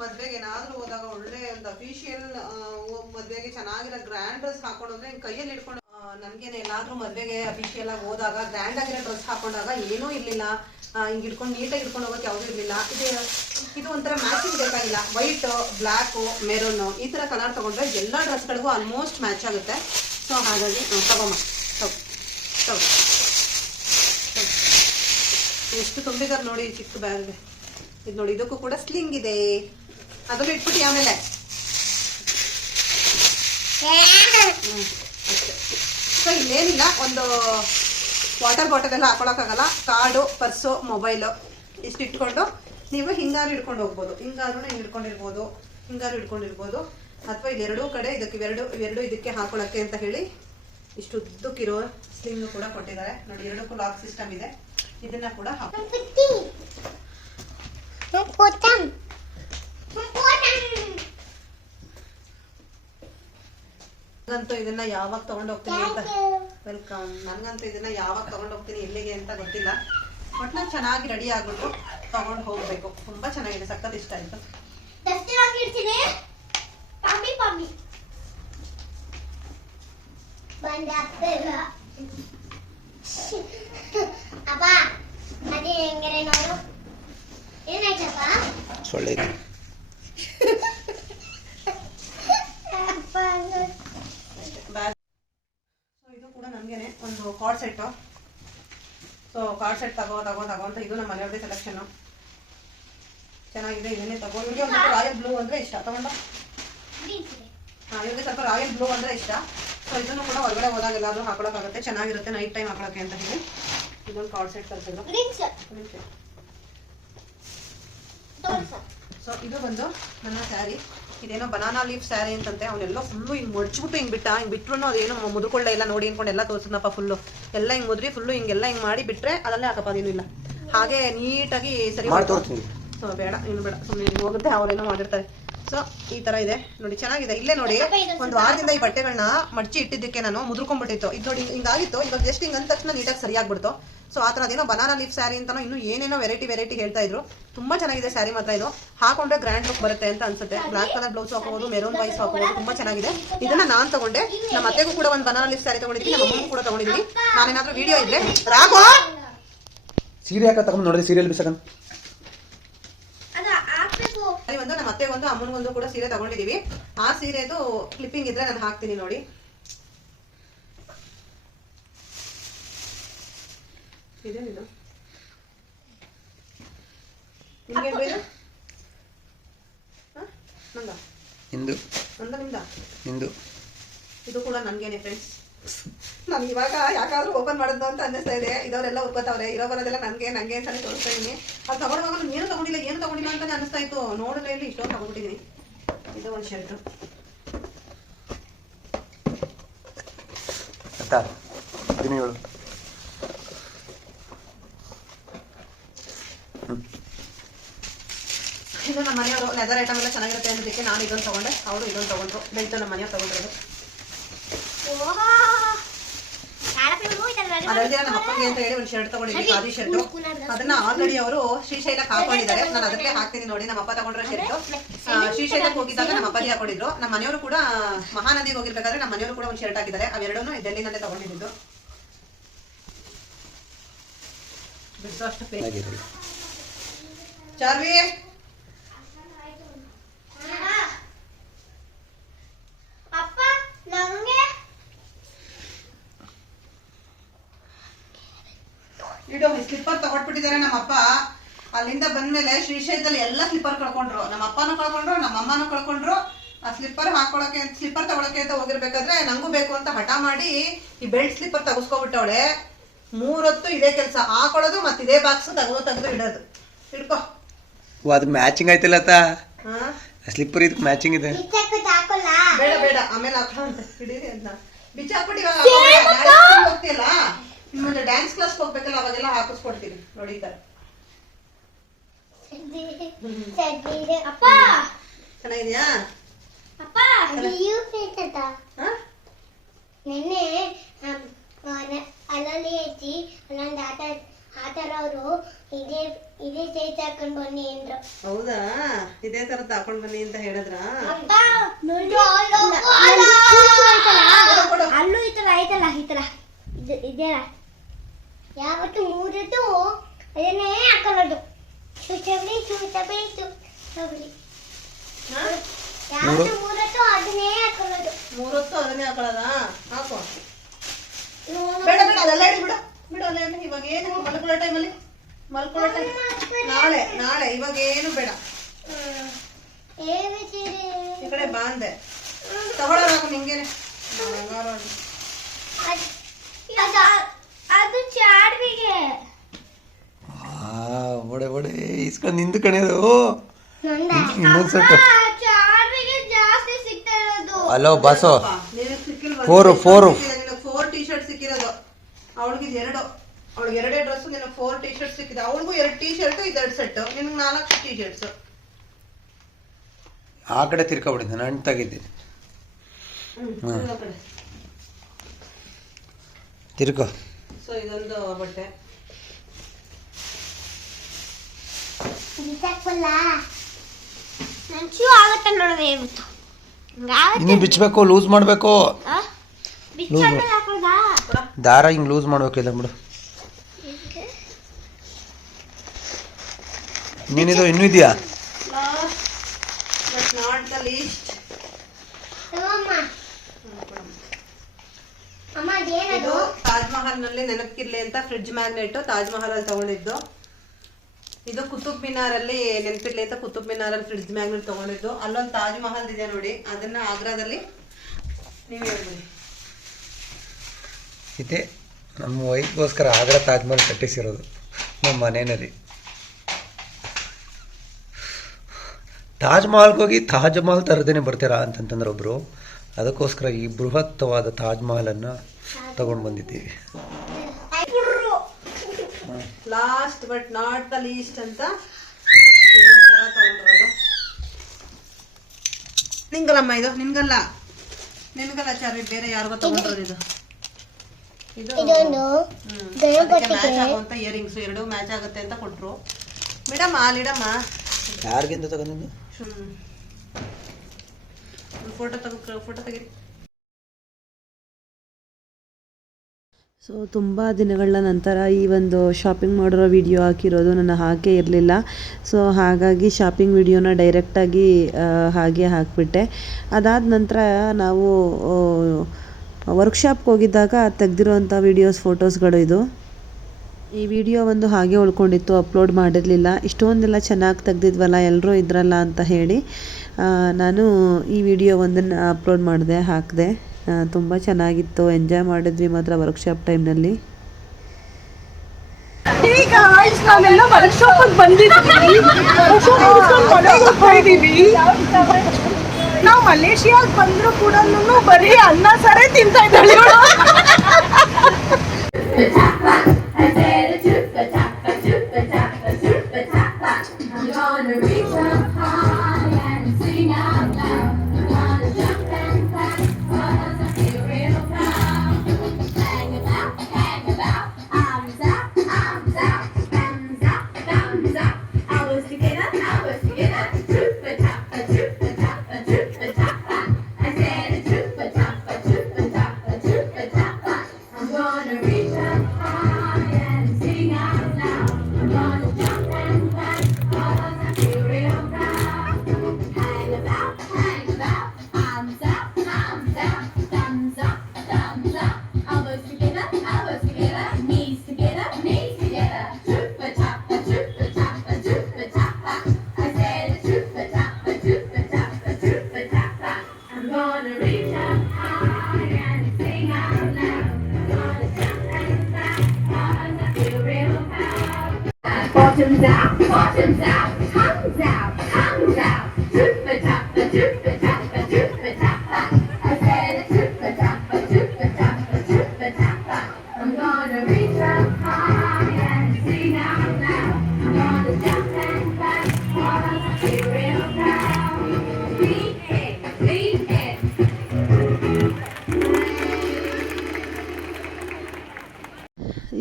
ಮದ್ವೆಗೆ ಏನಾದ್ರೂ ಹೋದಾಗ ಒಳ್ಳೆ ಒಂದು ಅಫಿಷಿಯಲ್ ಮದ್ವೆಗೆ ಚೆನ್ನಾಗಿರೋ ಗ್ರ್ಯಾಂಡ್ ಡ್ರೆಸ್ ಹಾಕೊಂಡು ಹೋದ್ರೆ ಕೈಯಲ್ಲಿ ಇಟ್ಕೊಂಡು, ನನ್ಗೇನೆ ಎಲ್ಲಾದ್ರೂ ಮದ್ವೆಗೆ ಅಫಿಷಿಯಲ್ ಆಗಿ ಹೋದಾಗ ಗ್ರ್ಯಾಂಡ್ ಆಗಿರೋ ಡ್ರೆಸ್ ಹಾಕೊಂಡಾಗ ಏನೂ ಇರ್ಲಿಲ್ಲ, ಹಿಂಗ್ ಇಟ್ಕೊಂಡು ನೀಟಾಗಿ ಇಟ್ಕೊಂಡು ಹೋಗೋಕೆ ಯಾವ್ದು ಇರ್ಲಿಲ್ಲ. ಇದು ಒಂಥರ ಮ್ಯಾಚಿಂಗ್ ಬೇಕಾಗಿಲ್ಲ. ವೈಟ್, ಬ್ಲ್ಯಾಕ್, ಮೆರೂನ್ ಈ ತರ ಕಲರ್ ತಗೊಂಡ್ರೆ ಎಲ್ಲಾ ಡ್ರೆಸ್ಗಳಿಗೂ ಆಲ್ಮೋಸ್ಟ್ ಮ್ಯಾಚ್ ಆಗುತ್ತೆ. ಸೊ ಹಾಗಾಗಿ ತಗೊಮ್ಮ, ಎಷ್ಟು ತುಂಬಿದಾರೆ ನೋಡಿ ಈ ಚಿಕ್ಕ ಬ್ಯಾಗ್. ಇದು ನೋಡಿ, ಇದಕ್ಕೂ ಕೂಡ ಸ್ಲಿಂಗ್ ಇದೆ. ಅದನ್ನು ಇಟ್ಬಿಟ್ಟು ಆಮೇಲೆ ಅಷ್ಟೇ. ಸೊ ಇಲ್ಲೇನಿಲ್ಲ, ಒಂದು ವಾಟರ್ ಬಾಟಲ್ ಎಲ್ಲ ಹಾಕೊಳಕ್ಕಾಗಲ್ಲ. ಕಾರ್ಡು, ಪರ್ಸು, ಮೊಬೈಲು ಇಷ್ಟು ಇಟ್ಕೊಂಡು ನೀವು ಹಿಂಗಾರು ಹಿಡ್ಕೊಂಡು ಹೋಗ್ಬೋದು. ಹಿಂಗಾದ್ರೂ ಹಿಂಗೆ ಹಿಡ್ಕೊಂಡಿರ್ಬೋದು, ಹಿಂಗಾರು ಹಿಡ್ಕೊಂಡಿರ್ಬೋದು. ಅಥವಾ ಇಲ್ಲಿ 2 ಕಡೆ ಇದಕ್ಕೆ ಎರಡು ಇದಕ್ಕೆ ಹಾಕೊಳಕ್ಕೆ ಅಂತ ಹೇಳಿ ಇಷ್ಟು ಉದ್ದಕ್ಕಿರೋ ಸ್ಲಿಂಗ್ ಕೂಡ ಕೊಟ್ಟಿದ್ದಾರೆ ನೋಡಿ. 2ಕ್ಕೂ ಲಾಕ್ ಸಿಸ್ಟಮ್ ಇದೆ. ಇದನ್ನ ಕೂಡ ನನಗಂತೂ ಇದನ್ನ ಯಾವಾಗ ತಗೊಂಡ್ ಹೋಗ್ತೀನಿ ಅಂತ, ವೆಲ್ಕಮ್. ನನಗಂತೂ ಇದನ್ನ ಯಾವಾಗ ತಗೊಂಡ್ ಹೋಗ್ತೀನಿ ಎಲ್ಲಿಗೆ ಅಂತ ಗೊತ್ತಿಲ್ಲ. ಬಟ್ ನಾನು ಚೆನ್ನಾಗಿ ರೆಡಿ ಆಗ್ಬಿಟ್ಟು ತಗೊಂಡ್ ಹೋಗ್ಬೇಕು. ತುಂಬಾ ಚೆನ್ನಾಗಿದೆ, ಸಖತ್ ಇಷ್ಟ ಆಯ್ತು. ಸೊಳ್ಳೆ ಇದು ಕೂಡ ನನ್ಗೇನೆ ಒಂದು card set. So card set ತಗೋ ಅಂತ ಇದು ನಮ್ಮ ಮನೆಯವ್ರದೇ ಸೆಲೆಕ್ಷನ್. ಚೆನ್ನಾಗಿದೆ, ಇದನ್ನೇ ತಗೋ. ಇವ್ರಿಗೆ ಒಂದು ರಾಯಲ್ ಬ್ಲೂ ಅಂದ್ರೆ ಇಷ್ಟ, ತಗೊಂಡ. ಇವ್ರಿಗೆ ಸ್ವಲ್ಪ ರಾಯಲ್ ಬ್ಲೂ ಅಂದ್ರೆ ಇಷ್ಟ. ಸೊ ಇದನ್ನು ಕೂಡ ಹೊರಗಡೆ ಹೋದಾಗ ಎಲ್ಲಾದ್ರೂ ಹಾಕೊಳಕ್ಕಾಗುತ್ತೆ, ಚೆನ್ನಾಗಿರುತ್ತೆ ನೈಟ್ ಟೈಮ್ ಹಾಕೊಳಕ್ಕೆ ಅಂತ ಹೇಳಿ ಇದೊಂದು ಕಾರ್ಡ್ ಸೆಟ್ ತರಿಸಿದ್ರು. ಸೊ ಇದು ಬಂದು ನನ್ನ ಸ್ಯಾರಿ. ಇದೇನೋ ಬನಾನಾ ಲೀಫ್ ಸ್ಯಾರಿ ಅಂತಂತೆ. ಅವನೆಲ್ಲ ಫುಲ್ಲು ಹಿಂಗ್ ಮಡ್ಚ್ಬಿಟ್ಟು ಹಿಂಗ್ ಬಿಟ್ರು ಅದೇನೋ ಮುದುಕೊಳ್ಳೆ ಎಲ್ಲ ನೋಡಿ ಅನ್ಕೊಂಡು ಎಲ್ಲ ತೋರ್ಸನಪ್ಪ. ಫುಲ್ಲು ಎಲ್ಲ ಹಿಂಗ್ ಮುದ್ರಿ, ಫುಲ್ಲು ಹಿಂಗೆಲ್ಲ ಹಿಂಗ್ ಮಾಡಿ ಬಿಟ್ರೆ ಅದಲ್ಲೇ ಹಾಕಪ್ಪ, ಅದೇನು ಇಲ್ಲ. ಹಾಗೆ ನೀಟಾಗಿ ಸರಿ ಮಾಡ್ತೀನಿ. ಸೊ ಬೇಡ, ಇನ್ನು ಬೇಡ, ಸುಮ್ಮನೆ ಹೋಗುತ್ತೆ, ಅವರೇನೋ ಮಾಡಿರ್ತಾರೆ. ಸೊ ಈ ತರ ಇದೆ ನೋಡಿ, ಚೆನ್ನಾಗಿದೆ. ಇಲ್ಲೇ ನೋಡಿ, ಒಂದು ವಾರದಿಂದ ಈ ಬಟ್ಟೆಗಳನ್ನ ಮಡ್ಚಿ ಇಟ್ಟಿದ್ದಕ್ಕೆ ನಾನು ಮುದ್ರಕೊಂಡ್ಬಿಟ್ಟಿತ್ತು. ಇದು ನೋಡಿ ಹಿಂಗಾಗಿತ್ತು, ಇವಾಗ ಜಸ್ಟ್ ಹಿಂಗ್ ಅಂದ ತಕ್ಷಣ ನೀಟಾಗಿ ಸರಿಯಾಗ್ಬಿಡ್ತು. ಸೊ ಆ ಥರ ಅದೇನೋ ಬನಾನಾ ಲೀಫ್ ಸ್ಯಾರಿ ಅಂತಾನೋ ಇನ್ನೂ ಏನೇನೋ ವೆರೈಟಿ ಹೇಳ್ತಾ ಇದ್ರು. ತುಂಬಾ ಚೆನ್ನಾಗಿದೆ ಸ್ಯಾರಿ ಮಾತ್ರ. ಇದು ಹಾಕೊಂಡ್ರೆ ಗ್ರ್ಯಾಂಡ್ ಲುಕ್ ಬರುತ್ತೆ ಅಂತ ಅನ್ಸುತ್ತೆ. ಬ್ಲಾಕ್ ಕಲರ್ ಬ್ಲೌಸ್ ಹಾಕೋಬಹುದು, ಮೆರೂನ್ ವೈಸ್ ಹಾಕೋಬಹುದು, ತುಂಬಾ ಚೆನ್ನಾಗಿದೆ. ಇದನ್ನ ನಾನ್ ತಗೊಂಡೆ. ನಮ್ಮ ಅತ್ತೆಗೂ ಕೂಡ ಒಂದು ಬನಾನಾ ಲೀಫ್ ಸ್ಯಾರಿ ತಗೊಂಡಿದ್ದೀನಿ, ನಮ್ಮ ಅಮ್ಮಗೂ ಕೂಡ ತಗೊಂಡಿದ್ದೀನಿ. ನಾನೇನಾದ್ರೂ ವಿಡಿಯೋ ಇದ್ರೆ ರಾಘೋ ಸೀರೆ ಯಾಕೆ ತಗೊಂಡು ನೋಡಿದ್ರೆ ಸೀರಿಯಲ್ ಬಿಸಕನ್ ಒಂದು ನಮ್ಮ ಅತ್ತೆಗೊಂದು ಅಮ್ಮನಿಗೊಂದು ಕೂಡ ಸೀರೆ ತಗೊಂಡಿದೀವಿ. ಆ ಸೀರೆದು ಕ್ಲಿಪ್ಪಿಂಗ್ ಇದ್ರೆ ನಾನು ಹಾಕ್ತೀನಿ ನೋಡಿ. ಇದೇನಿದು ನಿಮ್ಗೆ ಬೇಕು? ನಂದ ಇಂದು ನಂದ ನಿಮ್ದ ಇಂದು ಇದು ಕೂಡ ನನ್ಗೇನೆ ಫ್ರೆಂಡ್ಸ್. ನಾನು ಇವಾಗ ಯಾಕಾದ್ರೂ ಓಪನ್ ಮಾಡೋದು ಅಂತ ಅನ್ನಿಸ್ತಾ ಇದೆ. ಇದವರೆಲ್ಲ ಒಪ್ಕೋತಾವ್ರೆ, ಇರೋ ಬರೋದೆಲ್ಲ ನನಗೆ ಅಂತಾನೆ ತೋರಿಸ್ತಾ ಇದೀನಿ. ಅದು ತಗೊಳ್ಳುವಾಗ ಏನು ತಗೊಂಡಿಲ್ಲ ಅಂತಾನೆ ಅನಿಸ್ತಾ ಇತ್ತು. ನೋಡಿದ್ರೆ ಇಲ್ಲಿ ಇಷ್ಟೊಂದು ತಗೊಂಡ್ಬಿಟ್ಟಿದ್ದೀನಿ. ಇದು ಒಂದು ಶರ್ಟ್. ಇದು ನಮ್ಮ ಮನೆಯವರು ಲೆದರ್ ಐಟಮ್ ಎಲ್ಲ ಚೆನ್ನಾಗಿರುತ್ತೆ ಅನ್ನೋದಕ್ಕೆ ನಾನು ಇದೊಂದು ತಗೊಂಡೆ, ಅವರು ಇದೊಂದು ತಗೊಂಡ್ರು. ಬೆಲ್ಟ್ ನಮ್ಮ ಮನೆಯವ್ರು ತಗೊಂಡ್ರು. ಅದಲ್ಲದೆ ನಮ್ಮ ಅಪ್ಪಗೆ ಅಂತ ಹೇಳಿ ಒಂದು ಶರ್ಟ್ ತಗೊಂಡಿದ್ವಿ, ಖಾದಿ ಶರ್ಟ್. ಅದನ್ನ ಆಲ್ರೆಡಿ ಅವರು ಶ್ರೀಶೈಲಕ್ಕೆ ಹಾಕೊಂಡಿದ್ದಾರೆ. ನಾನು ಅದಕ್ಕೆ ಹಾಕ್ತೀನಿ ನೋಡಿ. ನಮ್ಮ ಅಪ್ಪ ತಗೊಂಡ್ರೆ ಶರ್ಟ್ ಶ್ರೀಶೈಲಕ್ಕೆ ಹೋಗಿದ್ದಾಗ ನಮ್ಮ ಅಪ್ಪಾಜಿ ಹಾಕೊಂಡಿದ್ರು. ನಮ್ಮ ಮನೆಯವರು ಕೂಡ ಮಹಾನದಿಗೆ ಹೋಗಿರ್ಬೇಕಾದ್ರೆ ನಮ್ಮ ಮನೆಯವರು ಕೂಡ ಒಂದು ಶರ್ಟ್ ಹಾಕಿದ್ದಾರೆ. ಅವೆರಡೂ ಡೆಲ್ಲಿನಲ್ಲೇ ತಗೊಂಡಿದ್ದು. ಚಾರ್ವಿ ಅಪ್ಪ ನಂಗೆ ಇಡು ಸ್ಲಿಪ್ಪರ್ ತಗೊಂಡ್ಬಿಟ್ಟಿದ್ದಾರೆ ನಮ್ಮಪ್ಪ. ಅಲ್ಲಿಂದ ಬಂದ್ಮೇಲೆ ಶ್ರೀಶೈಲದಲ್ಲಿ ಎಲ್ಲ ಸ್ಲಿಪ್ಪರ್ ಕಳ್ಕೊಂಡ್ರು. ನಮ್ಮ ಅಪ್ಪನೂ ಕಳ್ಕೊಂಡ್ರು, ನಮ್ಮ ಅಮ್ಮನೂ ಕಳ್ಕೊಂಡ್ರು. ಆ ಸ್ಲಿಪ್ಪರ್ ಹಾಕೊಳಕ್ಕೆ, ಸ್ಲಿಪ್ಪರ್ ತಗೊಳಕ್ಕೆ ಅಂತ ಹೋಗಿರ್ಬೇಕಾದ್ರೆ ನಂಗೂ ಬೇಕು ಅಂತ ಹಠ ಮಾಡಿ ಈ ಬೆಲ್ಟ್ ಸ್ಲಿಪ್ಪರ್ ತಗಸ್ಕೊಬಿಟ್ಟವಳೆ. 3 ಹೊತ್ತು ಇದೇ ಕೆಲಸ, ಹಾಕೊಳ್ಳೋದು ಮತ್ತೆ ಇದೇ ಬಾಕ್ಸ್ ತೆಗೆದು ಇಡೋದು. ಹಿಡ್ಕೊ. ಅದು ಮ್ಯಾಚಿಂಗ್ ಆಯ್ತಿಲ್ಲ ಸ್ಲಿಪ್ಪರ್ ಇದಕ್ಕೆ ಮ್ಯಾಚಿಂಗ್ ಇದೆ. ಬೇಡ ಬೇಡ, ಆಮೇಲೆ ಹಾಕೊಳ್ಳೋ ಹಿಡೀರಿ ಅದನ್ನ. ಬಿಚ್ಚಾಕ್ಬಿಟ್ಟು ಇವಾಗ ಹೋಗ್ತಿಯಲ್ಲ, ನಿಮ್ಮಲ್ಲಿ ಡ್ಯಾನ್ಸ್ ಕ್ಲಾಸ್ ಹೋಗ್ಬೇಕಲ್ಲ, ಅವಾಗೆಲ್ಲ ಹಾಕಿಸ್ಕೊಡ್ತೀವಿ ನೋಡಿ ಈ ತರ. ಅಪ್ಪ ಚೆನ್ನಾಗಿದ್ಯಾ ಅಪ್ಪ? ನಿನ್ನೆ ಅಲ್ಲಲ್ಲಿ ಹೆಚ್ಚಿ ಅಲ್ಲೊಂದು ಆತರ ಅವರು ಇದೇ ಸೈಜ್ ಹಾಕೊಂಡ್ ಬನ್ನಿ ಅಂದ್ರು. ಹೌದಾ? ಇದೇ ತರದ್ ಹಾಕೊಂಡ್ ಬನ್ನಿ ಅಂತ ಹೇಳಿದ್ರ? ಅಲ್ಲೂ ಈ ತರ ಆಯ್ತಲ್ಲ, ಈ ತರ ಇದೇ ಯಾವತ್ತು 3 ಹೊತ್ತು ಅದನ್ನೇ ಹಾಕೊಳ್ಳೋದು. ಯಾವತ್ತು 3 ಹೊತ್ತು ಅದನ್ನೇ ಹಾಕೊಳ್ಳೋದು. 3 ಹೊತ್ತು ಅದನ್ನೇ ಹಾಕೊಳ್ಳೋದ? ಹಾಕೋ. ಬೇಡ ಬೇಡ, ಅದೆಲ್ಲ ಬಿಡು ಬಿಡು. ಅಲ್ಲ ಇವಾಗ ಏನು ಮಲ್ಕೊಳ್ಳೋ ಟೈಮಲ್ಲಿ ಮಲ್ಕೊಳ್ಳೋ ಟೈಮ್ ನಾಳೆ ಇವಾಗ ಏನು ಬೇಡ. ಈ ಕಡೆ ಬಾಂದೆ ತಗೊಳ್ಳೋದು ನಿಂಗೇನೆ. ಅದು ಚಾರ್ವಿಗೆ ಒಡೆ ಒಡೆ ಇಸ್ಕೊಂಡು ನಿಂದು ಕಣೆದು ಇನ್ನೊಂದು ಸೆಟ್. ಚಾರ್ವಿಗೆ ಜಾಸ್ತಿ ಸಿಗ್ತಾ ಇರೋದು. ಹಲೋ ಬಾಸು, ಸಿಕ್ಕಿಲ್ವಾ? 4 ಟೀ ಶರ್ಟ್ ಸಿಕ್ಕಿರೋದು. ಅವಳಿಗೆ 2, ಅವಳಿಗೆ 2 ಡ್ರೆಸ್, ನಿನಗೆ 4 ಟೀ ಶರ್ಟ್ ಸಿಕ್ಕಿದೆ. ಅವಳಿಗೂ 2 ಟೀ ಶರ್ಟ್, 2 ಸೆಟ್, ನಿನಗೆ 4 ಟೀ ಶರ್ಟ್ಸ್. ಆ ಕಡೆ ತಿರ್ಕೊಬಿಡಿದ್ದೆ, ನಾನು ತೆಗಿದ್ದೀನಿ. ತಿರ್ಕೋ. ಸೊ ಇದೊಂದು ಬಟ್ಟೆ. ಆಗುತ್ತೆ ನೋಡೋದು ಹೇಳ್ಬಿಟ್ಟು ಇನ್ನು ಬಿಚ್ಚಬೇಕು, ಲೂಸ್ ಮಾಡಬೇಕು. ದಾರ ಹಿಂಗೆ ಲೂಸ್ ಮಾಡ್ಬೇಕಿಲ್ಲ ಬಿಡು. ನೀನಿದು ಇನ್ನೂ ಇದೆಯಾ? Not the least. ಇದು ತಾಜ್ ಮಹಲ್ ನಲ್ಲಿ ನೆನಪಿರ್ಲಿ ಅಂತ ಫ್ರಿಡ್ಜ್ ಮ್ಯಾಗ್ನೆಟ್ ತಾಜ್ ಮಹಲ್ ಅಲ್ಲಿ ತಗೊಂಡಿದ್ದು. ಇದು ಕುತುಬ್ ಮಿನಾರ್ ಅಲ್ಲಿ ನೆನಪಿರ್ಲಿ ಅಂತ ಕುತುಬ್ ಮಿನಾರ್ ಅಲ್ಲಿ ಫ್ರಿಡ್ಜ್ ಮ್ಯಾಗ್ನೆಟ್ ತಗೊಂಡಿದ್ದು. ಅಲ್ಲೊಂದು ತಾಜ್ ಮಹಲ್ ಇದೆ ನೋಡಿ, ಅದನ್ನ ಆಗ್ರಾದಲ್ಲಿ ನೀವು ಹೇಳ್ಬಿಡಿ. ಇದೆ ನಮ್ಮ ವೈಫ್ಗೋಸ್ಕರ ಆಗ್ರಾ ತಾಜ್ ಮಹಲ್ ಕಟ್ಟಿಸಿರೋದು ನಮ್ಮ ಮನೆಯಲ್ಲಿ. ತಾಜ್ ಮಹಲ್ಗೆ ಹೋಗಿ ತಾಜ್ ಮಹಲ್ ತರದೇನೆ ಬರ್ತೀರಾ ಅಂತಂತಂದ್ರೆ ಒಬ್ರು, ಅದಕ್ಕೋಸ್ಕರ ಈ ಬೃಹತ್ತವಾದ ತಾಜ್ ಮಹಲನ್ನು ತಗೊಂಡು ಬಂದಿದ್ದೀವಿ. Last but not the least ಅಂತ ಸರ ತಗೊಂಡಿರೋದು. ನಿಂಗಲ್ಲಮ್ಮ, ಇದು ನಿನ್ಗಲ್ಲ ಚಾರ್ವಿ, ಬೇರೆ ಯಾರಿಗೋ ತಗೊಂಡ್ರೋದು. ಇದು ಮ್ಯಾಚ್ ಆಗುವಂತ ಇಯರಿಂಗ್ಸ್ 2 ಮ್ಯಾಚ್ ಆಗುತ್ತೆ ಅಂತ ಕೊಟ್ರು. ಮೇಡಮ್ ಅಲ್ಲಿಡಮ್ಮ. ಯಾರಿಗಿಂತ ತಗೊಂಡಿದ್ದು? ಫೋಟೋ ತೆಗೀರಿ. ಸೊ ತುಂಬ ದಿನಗಳ ನಂತರ ಈ ಒಂದು ಶಾಪಿಂಗ್ ಮಾಡಿರೋ ವಿಡಿಯೋ ಹಾಕಿರೋದು, ನಾನು ಹಾಕೇ ಇರಲಿಲ್ಲ. ಸೊ ಹಾಗಾಗಿ ಶಾಪಿಂಗ್ ವಿಡಿಯೋನ ಡೈರೆಕ್ಟಾಗಿ ಹಾಗೆ ಹಾಕಿಬಿಟ್ಟೆ. ಅದಾದ ನಂತರ ನಾವು ವರ್ಕ್ಶಾಪ್ಗೆ ಹೋಗಿದ್ದಾಗ ತೆಗೆದಿರೋಂಥ ವಿಡಿಯೋಸ್, ಫೋಟೋಸ್ಗಳು ಇದು. ಈ ವಿಡಿಯೋ ಒಂದು ಹಾಗೆ ಉಳ್ಕೊಂಡಿತ್ತು, ಅಪ್ಲೋಡ್ ಮಾಡಿರಲಿಲ್ಲ. ಇಷ್ಟೊಂದೆಲ್ಲ ಚೆನ್ನಾಗಿ ತೆಗ್ದಿದ್ವಲ್ಲ, ಎಲ್ಲರೂ ಇದ್ರಲ್ಲ ಅಂತ ಹೇಳಿ ನಾನು ಈ ವಿಡಿಯೋ ಒಂದನ್ನು ಅಪ್ಲೋಡ್ ಮಾಡಿದೆ, ಹಾಕಿದೆ. ತುಂಬ ಚೆನ್ನಾಗಿತ್ತು, ಎಂಜಾಯ್ ಮಾಡಿದ್ವಿ ಮಾತ್ರ ವರ್ಕ್ಶಾಪ್ ಟೈಮ್ನಲ್ಲಿ. ಈಗ ನಾವೆಲ್ಲ ವರ್ಕ್ಶಾಪ್ ಬಂದಿದ್ದೀವಿ, ನಾವು ಮಲೇಷಿಯಾಗೆ ಬಂದ್ರು ಕೂಡ ಬರೀ ಅನ್ನ ಸಾರೇ ತಿಂತಾ ಇದ್ದಾಳೆ.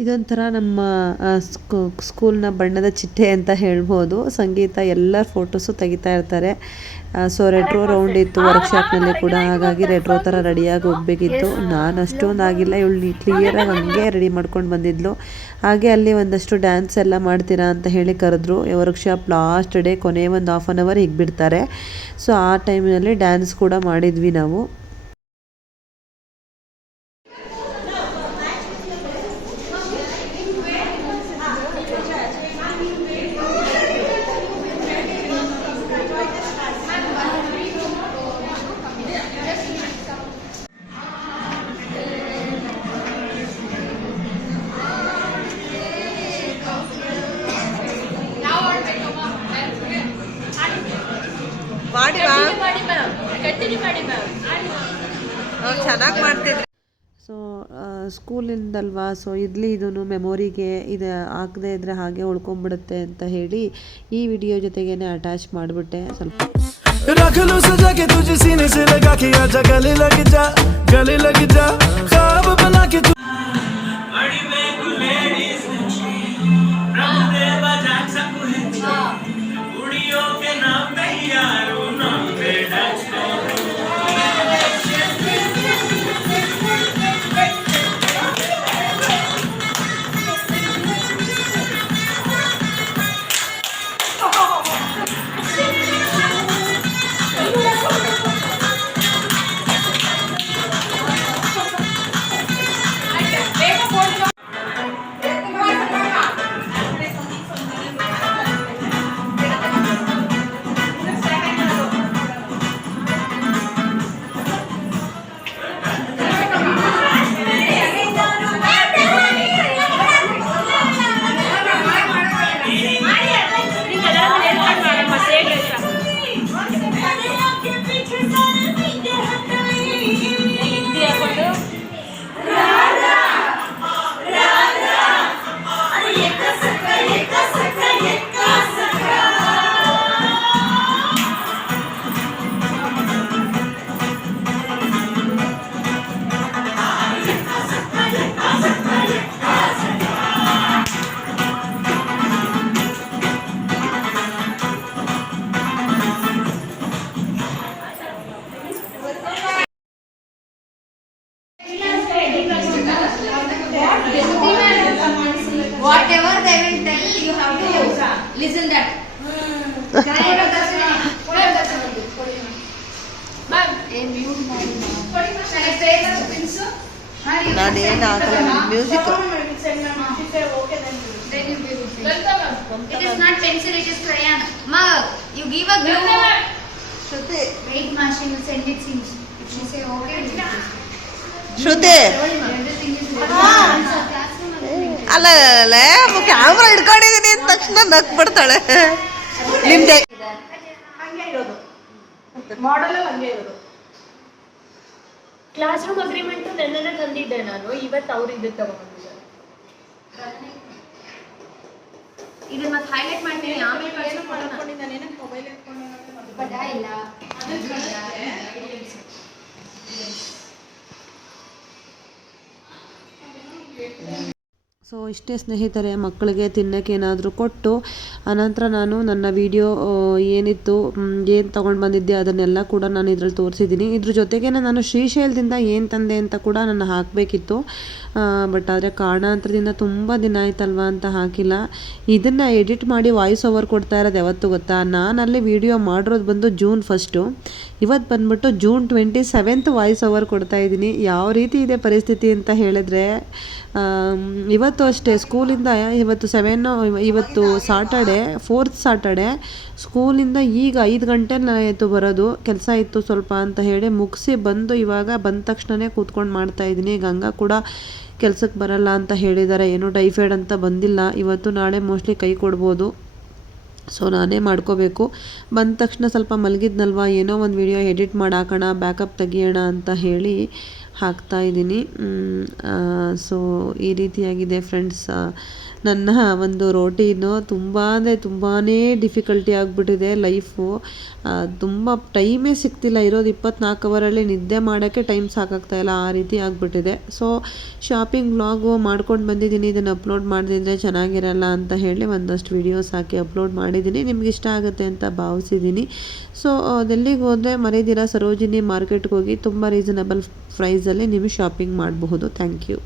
ಇದೊಂಥರ ನಮ್ಮ ಸ್ಕೂಲ್ನ ಬಣ್ಣದ ಚಿಟ್ಟೆ ಅಂತ ಹೇಳ್ಬೋದು. ಸಂಗೀತ ಎಲ್ಲ ಫೋಟೋಸು ತೆಗಿತಾ ಇರ್ತಾರೆ. ಸೊ ರೆಟ್ರೋ ರೌಂಡ್ ಇತ್ತು ವರ್ಕ್ಶಾಪ್ನಲ್ಲಿ ಕೂಡ, ಹಾಗಾಗಿ ರೆಟ್ರೋ ಥರ ರೆಡಿಯಾಗಿ ಹೋಗ್ಬೇಕಿತ್ತು. ನಾನು ಅಷ್ಟೊಂದು ಆಗಿಲ್ಲ, ಇವಳು ಕ್ಲಿಯರಾಗಿ ಹಂಗೆ ರೆಡಿ ಮಾಡ್ಕೊಂಡು ಬಂದಿದ್ಲು. ಹಾಗೆ ಅಲ್ಲಿ ಒಂದಷ್ಟು ಡ್ಯಾನ್ಸ್ ಎಲ್ಲ ಮಾಡ್ತೀರಾ ಅಂತ ಹೇಳಿ ಕರೆದ್ರು. ವರ್ಕ್ಶಾಪ್ ಲಾಸ್ಟ್ ಡೇ ಕೊನೆ ಒಂದು ಹಾಫ್ ಆನ್ ಅವರ್ ಹೀಗೆ ಬಿಡ್ತಾರೆ. ಸೊ ಆ ಟೈಮಿನಲ್ಲಿ ಡ್ಯಾನ್ಸ್ ಕೂಡ ಮಾಡಿದ್ವಿ ನಾವು. ಚೆನ್ನಾಗಿ ಮಾಡ್ತಿದ್ರು. ಸೊ ಸ್ಕೂಲಿಂದಲ್ವಾ, ಸೊ ಇದೂ ಮೆಮೊರಿಗೆ ಇದು ಹಾಕದೇ ಇದ್ದರೆ ಹಾಗೆ ಉಳ್ಕೊಂಬಿಡುತ್ತೆ ಅಂತ ಹೇಳಿ ಈ ವಿಡಿಯೋ ಜೊತೆಗೇನೆ ಅಟ್ಯಾಚ್ ಮಾಡಿಬಿಟ್ಟೆ. ಸ್ವಲ್ಪ रख लो सजा के तुझे सीने से लगा के आजा, गले लग जा ख्वाब बना के तू Whatever they will tell, you have to listen that. ನಾನೇನು ಆಗಲ್ಲ, music. It is not pencil, it is crayon. Ma, you give a glue. Wait, ma, she will send it. If she say okay, ಶ್ರುತಿ ಅಲ್ಲ camera ಹಿಡ್ಕೊಂಡಿದೀನಿ ಅಂದ ತಕ್ಷಣ ನಕ್ ಬಿಡ್ತಾಳೆ. ನಿಮ್ದೆ ಹಂಗೆ ಇರೋದು model ಹಂಗೆ ಇರೋದು. Class room agreement ನೆನ್ನೆ ತಂದಿದ್ದೆ ನಾನು, ಇವತ್ತು ಅವ್ರು ಇದಕ್ಕೆ ತಗೊಂಡಿದ್ದಾರೆ. ಇದನ್ನ ಮತ್ತೆ ಹೈಲೈಟ್ ಮಾಡ್ತೀನಿ ಆಮೇಲೆ ಇಲ್ಲ. ಸೊ ಇಷ್ಟೇ ಸ್ನೇಹಿತರೆ, ಮಕ್ಕಳಿಗೆ ತಿನ್ನೋಕ್ಕೆ ಏನಾದರೂ ಕೊಟ್ಟು ಅನಂತರ ನಾನು ನನ್ನ ವಿಡಿಯೋ ಏನಿತ್ತು, ಏನು ತೊಗೊಂಡು ಬಂದಿದ್ದೆ ಅದನ್ನೆಲ್ಲ ಕೂಡ ನಾನು ಇದ್ರಲ್ಲಿ ತೋರಿಸಿದ್ದೀನಿ. ಇದ್ರ ಜೊತೆಗೇ ನಾನು ಶ್ರೀಶೈಲದಿಂದ ಏನು ತಂದೆ ಅಂತ ಕೂಡ ನಾನು ಹಾಕಬೇಕಿತ್ತು, ಬಟ್ ಆದರೆ ಕಾರಣಾಂತರದಿಂದ ತುಂಬ ದಿನ ಆಯ್ತಲ್ವ ಅಂತ ಹಾಕಿಲ್ಲ. ಇದನ್ನು ಎಡಿಟ್ ಮಾಡಿ ವಾಯ್ಸ್ ಓವರ್ ಕೊಡ್ತಾ ಇರೋದು ಯಾವತ್ತು ಗೊತ್ತಾ, ನಾನು ಅಲ್ಲಿ ವಿಡಿಯೋ ಮಾಡಿರೋದು ಬಂದು June 1, ಇವತ್ತು ಬಂದ್ಬಿಟ್ಟು June 27 ವಾಯ್ಸ್ ಓವರ್ ಕೊಡ್ತಾ ಇದ್ದೀನಿ. ಯಾವ ರೀತಿ ಇದೆ ಪರಿಸ್ಥಿತಿ ಅಂತ ಹೇಳಿದ್ರೆ, ಇವತ್ತು ಅಷ್ಟೇ ಸ್ಕೂಲಿಂದ ಇವತ್ತು ಸಾಟರ್ಡೆ 4th ಸಾಟರ್ಡೆ ಸ್ಕೂಲಿಂದ ಈಗ 5 ಗಂಟೆ ಆಯಿತು ಬರೋದು. ಕೆಲಸ ಇತ್ತು ಸ್ವಲ್ಪ ಅಂತ ಹೇಳಿ ಮುಗಿಸಿ ಬಂದು ಇವಾಗ ಬಂದ ತಕ್ಷಣವೇ ಕೂತ್ಕೊಂಡು ಮಾಡ್ತಾಯಿದ್ದೀನಿ. ಗಂಗಾ ಕೂಡ ಕೆಲಸಕ್ಕೆ ಬರಲ್ಲ ಅಂತ ಹೇಳಿದ್ದಾರೆ, ಏನೋ ಟೈಫಾಯ್ಡ್ ಅಂತ ಬಂದಿಲ್ಲ. ಇವತ್ತು ನಾಳೆ ಮೋಸ್ಟ್ಲಿ ಕೈ ಕೊಡ್ಬೋದು, ಸೊ ನಾನೇ ಮಾಡ್ಕೋಬೇಕು. ಬಂದ ತಕ್ಷಣ ಸ್ವಲ್ಪ ಮಲಗಿದ್ನಲ್ವ, ಏನೋ ಒಂದು ವಿಡಿಯೋ ಎಡಿಟ್ ಮಾಡಿ ಹಾಕೋಣ, ಬ್ಯಾಕಪ್ ತೆಗಿಯೋಣ ಅಂತ ಹೇಳಿ ಹಾಕ್ತಾಯಿದ್ದೀನಿ. ಸೊ ಈ ರೀತಿಯಾಗಿದೆ ಫ್ರೆಂಡ್ಸ್ ನನ್ನ ಒಂದು ರೋಟೀನು. ತುಂಬಾ ಡಿಫಿಕಲ್ಟಿ ಆಗಿಬಿಟ್ಟಿದೆ ಲೈಫು. ತುಂಬ ಟೈಮೇ ಸಿಗ್ತಿಲ್ಲ, ಇರೋದು 24 ಅವರಲ್ಲಿ ನಿದ್ದೆ ಮಾಡೋಕ್ಕೆ ಟೈಮ್ ಸಾಕಾಗ್ತಾಯಿಲ್ಲ, ಆ ರೀತಿ ಆಗಿಬಿಟ್ಟಿದೆ. ಸೊ ಶಾಪಿಂಗ್ ವ್ಲಾಗು ಮಾಡ್ಕೊಂಡು ಬಂದಿದ್ದೀನಿ, ಇದನ್ನು ಅಪ್ಲೋಡ್ ಮಾಡಿದ್ರೆ ಚೆನ್ನಾಗಿರಲ್ಲ ಅಂತ ಹೇಳಿ ಒಂದಷ್ಟು ವೀಡಿಯೋಸ್ ಹಾಕಿ ಅಪ್ಲೋಡ್ ಮಾಡಿದ್ದೀನಿ. ನಿಮ್ಗೆ ಇಷ್ಟ ಆಗುತ್ತೆ ಅಂತ ಭಾವಿಸಿದ್ದೀನಿ. ಸೊ ಡೆಲ್ಲಿಗೆ ಹೋದರೆ ಮರೀದಿರ ಸರೋಜಿನಿ ಮಾರ್ಕೆಟ್ಗೆ ಹೋಗಿ ತುಂಬ ರೀಸನಬಲ್ ಪ್ರೈಸಲ್ಲಿ ನೀವು ಶಾಪಿಂಗ್ ಮಾಡಬಹುದು. Thank you.